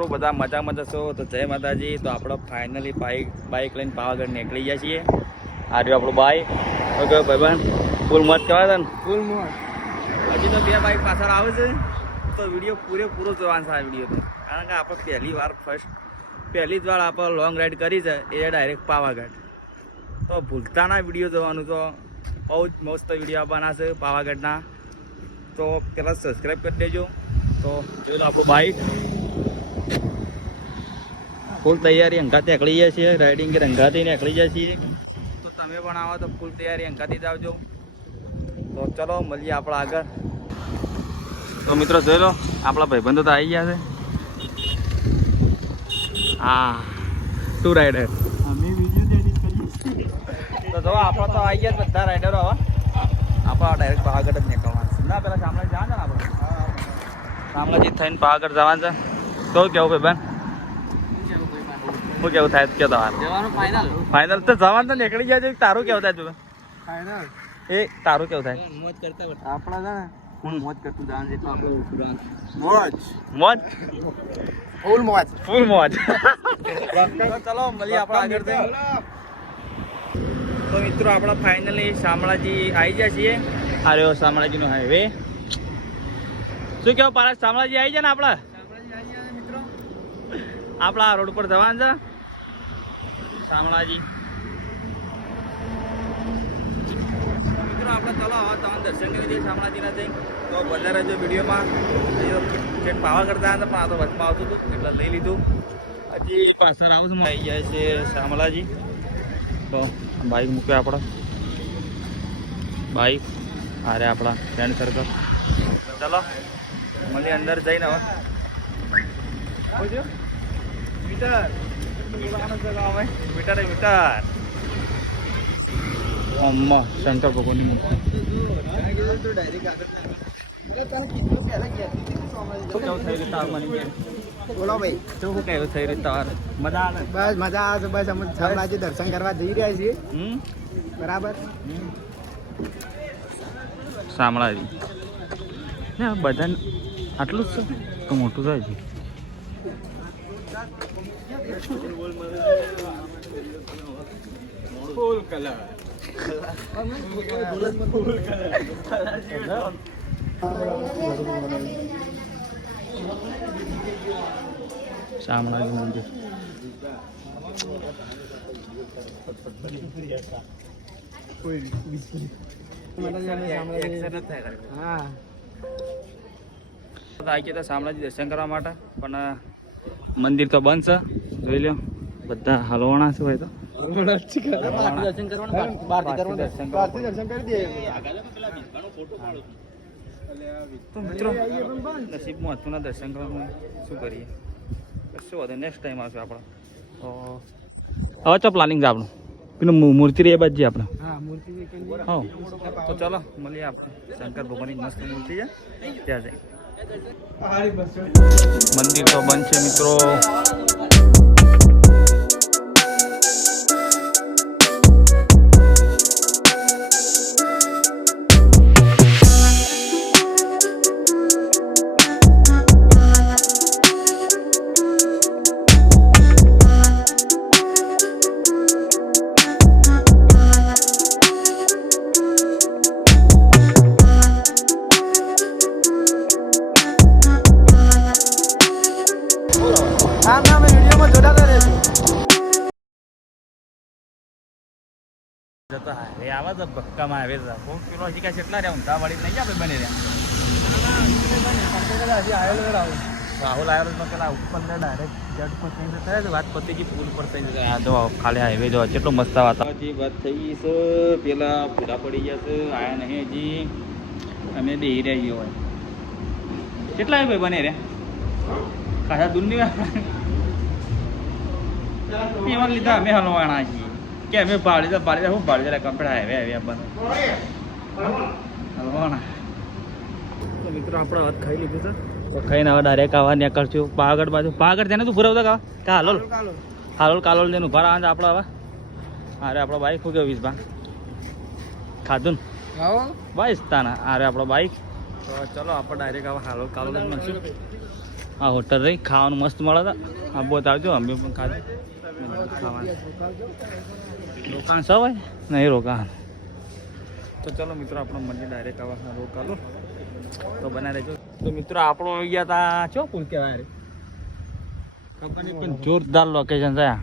મિત્રો બધા મજા મજા છો તો જય માતાજી. તો આપણે ફાઇનલી બાઇક બાઇક લઈને પાવાગઢ નીકળી ગયા છીએ. આ રહ્યું આપણું બાઈક ઓકે ભાઈબંધ? ફૂલ મત કહેવાય છે ને? ફૂલ મત હજી તો બે બાઈક પાછળ આવે છે. તો વીડિયો પૂરેપૂરો જોવાનો છે આ વીડિયો કારણ કે આપણે પહેલી વાર ફર્સ્ટ પહેલી જ વાર આપણે લોંગ રાઈડ કરી છે એ ડાયરેક્ટ પાવાગઢ. તો ભૂલતાના વીડિયો જોવાનું તો બહુ જ મસ્ત વીડિયો આવવાના છે પાવાગઢના. તો પહેલાં સબસ્ક્રાઈબ કરી દેજો. તો જોયું આપણું બાઈક ફૂલ તૈયારી નીકળી જાય છીએ. રાઇડિંગ અંગાથી નીકળી જાય છીએ. તો તમે પણ આવો તો ફૂલ તૈયારી અંગાથી જ આવજો. તો ચલો, મળીએ આપણા આગળ. તો મિત્રો જોઈ લો, આપણા ભાઈબંધો તો આવી ગયા છે. હા ટુ કરીએ તો જો, આપણે તો આવી ગયા છે બધા રાઇડરો હવે આપણે ડાયરેક્ટ પાવાગઢ જ નીકળવાના છે. ના, પેલા શામળાજી જવાના છે ને આપણે? શામળાજી થઈને પાવાગઢ જવાનું છે. તો કેવું ભાઈ બેન શું કેવું થાય કે તમારે જવાનું ફાઇનલ ફાઇનલ તો જવાનું તો નીકળી ગયા છે તારું કેવું થાય તું ફાઇનલ એ તારું કેવું થાય મોજ કરતા આપણા છે ને. મોજ કરતું છે આપણે મોજ મોજ ફૂલ મોજ ફૂલ મોજ ચલો મળીએ આપણે આગળ તો મિત્રો આપણા ફાઇનલી શામળાજી આવી ગયા છીએ આ રહ્યો શામળાજીનો હાઈવે શું કેવું પારા શામળાજી આવી જાય ને આપણે આપણા રોડ પર જવાનું છે શામળાજી. મિત્રો, આપણે ચાલો હવે તમામ દર્શન કરી દઈએ શામળાજીના જઈ. તો બધા રહેજો વિડીયોમાં. જે હતા, પણ આ તો વચમાં આવતું હતું, એટલે લઈ લીધું. હજી પાછળ આવું આવી જાય છે શામળાજી. તો બાઈક મૂક્યો આપણે. બાઈક અરે આપણા ફ્રેન્ડ સર્કલ ચાલો મને અંદર જઈને હવે. મીટર મીટર અમ્મા શંકર ભગવાનની મૂર્તિ દર્શન કરવા જઈ રહ્યા છીએ બરાબર શામળાજી ને, બધાને આટલું જ છે? મોટું થાય છે. ફૂલ કલર શામળાજી મંદિર. હા. આવી ગયા શામળાજી દર્શન કરવા માટે પણ મંદિર તો બંધ છે. જોઈ લો બધા હલવાણા છે હોય તો. નસીબમાં હતું ના દર્શન કરવાનું. શું કરીએ? શું વાંધો નેક્સ્ટ ટાઈમ આવશે આપણે. તો હવે ચો પ્લાનિંગ છે આપણું? પેલું મૂર્તિ રે બાજી આપણે. હા તો ચાલો મળીએ આપણે. શંકર ભગવાનની મસ્ત મૂર્તિ છે. ત્યાં જઈએ. મંદિર તો બંધ છે મિત્રો. આમ અમે વિડીયોમાં જોડાતા રહેજો જતો હાઈવે આવે તો ભક્કામાં છે. બહુ હજી કાંઈ કેટલા રહ્યા ઊંધા વાળી નહીં આપણે બની રહ્યા. રાહુલ આવ્યો તો પેલા ઉપર ડાયરેક્ટ જડ પર વાત પતી ગઈ પુલ પર. આ જો ખાલી હાઈવે જો કેટલો મસ્ત વાતાવરણ. વાત થઈ છે પેલા પૂરા પડી ગયા છે આયા નહીં હજી. અમે બે રહ્યા છીએ હોય. કેટલા ભાઈ બને રે દૂર નહીં એમાં લીધા અમે હલવાણા છીએ. કે અમે ભાડી ભાડી હું ભાડી જરા કમ્પ્લીટ આવે હાઈવે બંધ હલવાણા મિત્રો આપણે હાથ ખાઈ લીધું છે. તો ખાઈને હવે ડાયરેક્ટ આવા નીકળશું. પાવાગઢ બાજુ. પાવાગઢ તેને તું ફરવતા કા કા હાલોલ? હાલોલ કાલોલ. જઈને ઊભા આવે આપણે હવે. અરે આપણો બાઈક શું કેવું વિશભા? ખાધું આવો. બસ તાના. અરે આપણો બાઈક તો ચલો આપણે ડાયરેક્ટ હવે હાલોલ કાલોલ મળશું. આ હોટલ રહી, ખાવાનું મસ્ત મળે. હતા આ બહુ આવજો, અમે પણ ખાધું. ખાવાનું રોકાણ સવાય નહીં રોકાણ. તો ચલો મિત્રો, આપણો મને ડાયરેક્ટ આવા રોકાલો. તો બના રહેજો તો મિત્રો, આપણો આવી ગયા તા, ચો પુલ કહેવાય રે. ખબર પણ જોરદાર લોકેશન છે આ.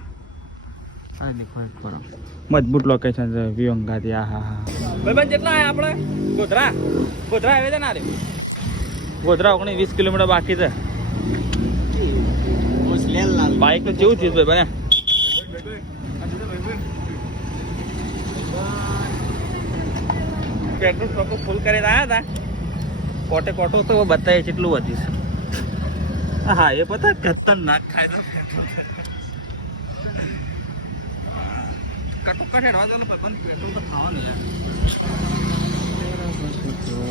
મજબૂત લોકેશન છે વિયંગાથી આ, હા હા. ભાઈબંધ કેટલા આવ્યા આપણે? ગોધરા? ગોધરા આવે છે ના રે? ગોધરા ઓગણીસ વીસ કિલોમીટર બાકી છે. બાઇક તો જેવું થયું ભાઈ, બને? પેટ્રોલ પંપ ફૂલ કરીને આવ્યા હતા. કોટે કોટો તો બતાવે કેટલું વધ્યું છે. હા, એ પતા ખતરનાક ખાય ને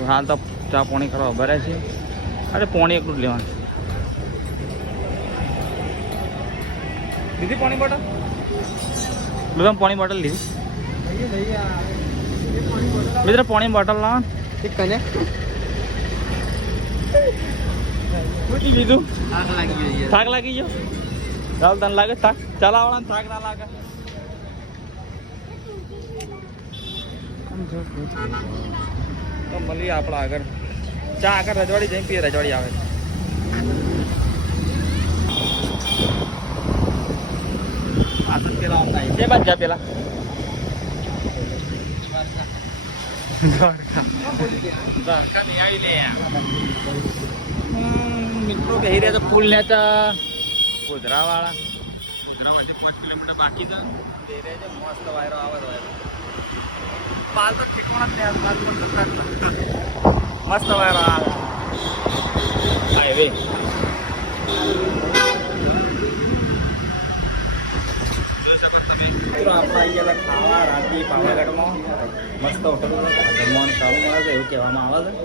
હાલ તો ચા પોણી કરવા ભરે છે અરે, પોણી એકલું જ લેવાનું લીધી પાણી બોટલ? બધા પાણી બોટલ લીધી. મિત્ર પાણી બોટલ લાવો એક કને. લીધું થાક લાગી ગયો ચાલ તને લાગે? થાક ચલાવવાના થાક ના લાગે. તો મળીએ આપણા આગળ. ચા આગળ રજવાડી જઈને પીએ રજવાડી આવે. પાછળ પેલા આવતા હોય. બે બાજુ જા પેલા દ્વારકા દ્વારકા નહીં આવી લે હમ, મિત્રો કહી રહ્યા છે પુલ ને તો ગોધરા વાળા ગોધરા વચ્ચે પાંચ કિલોમીટર બાકી છે કહી રહ્યા છે મસ્ત વાયરો આવે છે વાયરો પાલ તો ઠીકવાના જ નહીં પાલ પણ જતા જ નથી. મસ્ત વાયરો આવે હાઈવે જોઈ શકો તમે મિત્રો આપણે આવી ગયા ખાવા રાતી પાવાગઢમાં મસ્ત હોટલ જમવાનું સારું મળે છે એવું કહેવામાં આવે છે.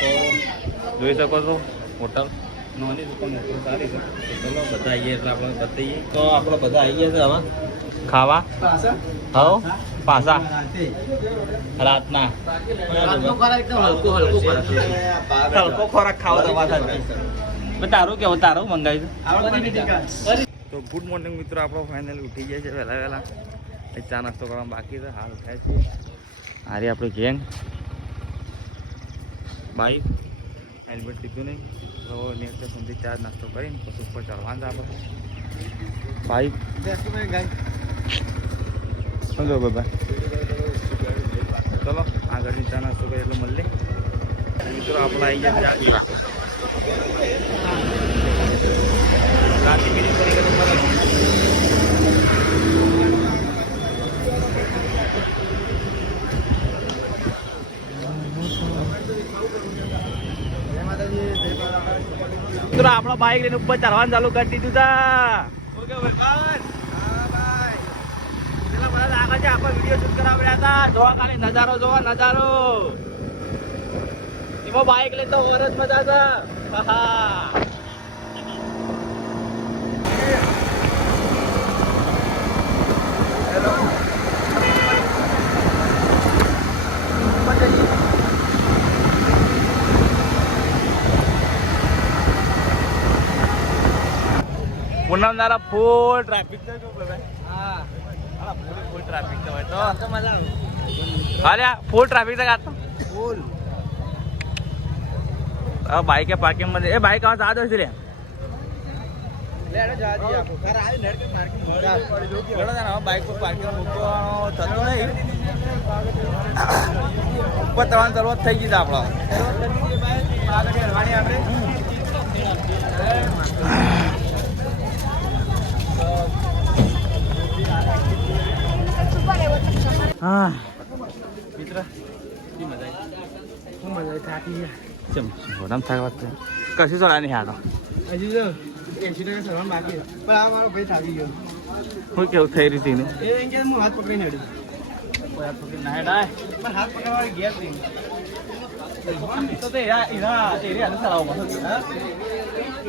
તો જોઈ શકો છો હોટલ નાની દુકાન હોટલ સારી છે. ચલો બધા આવીએ એટલે આપણે બતાવીએ તો આપણે બધા આવી ગયા છે હવે. ખાવા? હવ પાછા રાતના. હલકો ખોરાક. ખાવો તો વાત તારું કેવું? તારું મંગાવી તો ગુડ મોર્નિંગ મિત્રો, આપણો ફાઇનલી ઉઠી ગયા છે વહેલા વહેલા. ચા નાસ્તો કરવાનો બાકી છે, હાલ થાય છે હારી આપણી ગેંગ. બાઈક હેલ્મેટ લીધું નહીં. તો નેક્સ્ટ સુધી ચા નાસ્તો કરીને, પછી ઉપર ચડવાનું આપણે. બાઈક સમજો બાબા? ચલો આગળની ચા નાસ્તો કરીએ, એટલે મળીએ. મિત્રો, આપણે આવી ગયા પીવા રાતે બીજી ફરી કરે મળે મિત્રો બાઈક લઈને ઉપર ચડવાનું ચાલુ કરી દીધું તા આગળ છે આપણે વીડિયો શૂટ કરવા હતા, જોવા ખાલી નજારો, જોવા નજારો. એમાં બાઈક લઈને તો ઓરજ મજા હતા પૂનમ દારા ફૂલ ટ્રાફિક છે જો બધા ફૂલ ટ્રાફિક છે ભાઈ તો. હાલે ફૂલ ટ્રાફિક છે કાતો હવે બાઈકે પાર્કિંગમાં એ બાઈક આવા સાદો છે રે પર પાર્કિંગ થતો નહીં. ઉપર ત્રણ શરૂઆત થઈ ગઈ છે આપણે. હા. મિત્ર ચમ વધારે થાક વાત કશું ચડા નહીં હાલો હજી એસી ટકા સરવાનું બાકી પણ આ મારો ભાઈ થાકી ગયો. શું કેવું થઈ રહી હતી ને એ એમ કે હું હાથ પકડીને હેડ્યો. નાય નાય પણ હાથ પકડવા ગેપ નહીં તો તે એરા એરા એરે આને ચલાવો પાછો હા?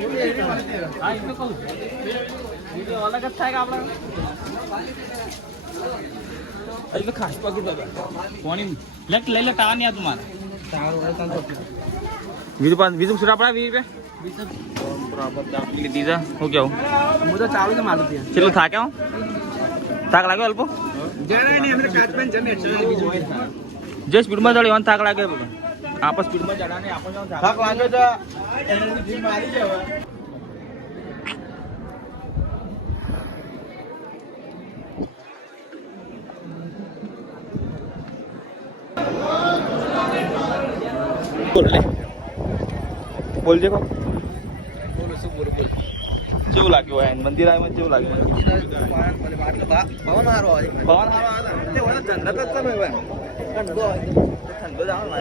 એવું એરી મારે તેરો. હા એ તો કહું બીજો અલગ જ થાય કે આપણે? હજી ખાસ પકડ બાબા લેટ લઈ લે ટાવા નહીં આ તું મારે. સારું હવે તને પકડી. બીજું પાંચ બીજું સુરા આપણે વીસ રૂપિયા લીધી કેવું? હું તો ચાલુ છે મારું ત્યાં. કેટલું થાકે હું? થાક લાગ્યો અલ્પો જે સ્પીડમાં ચડ્યો એને થાક લાગે બધો આપણે સ્પીડમાં ચડા નહીં આપણે થાક થાક લાગે એનર્જી મારી છે હવે. બોલજે કો બોલો શું બોલો બોલો કેવું લાગ્યું હોય મંદિર આવ્યું કેવું લાગ્યું પવન હારો હોય. પવન હારો આવે ને? તે વળી ઠંડક જ તમે ભાઈ. ઠંડો હોય. ઠંડો જ આવે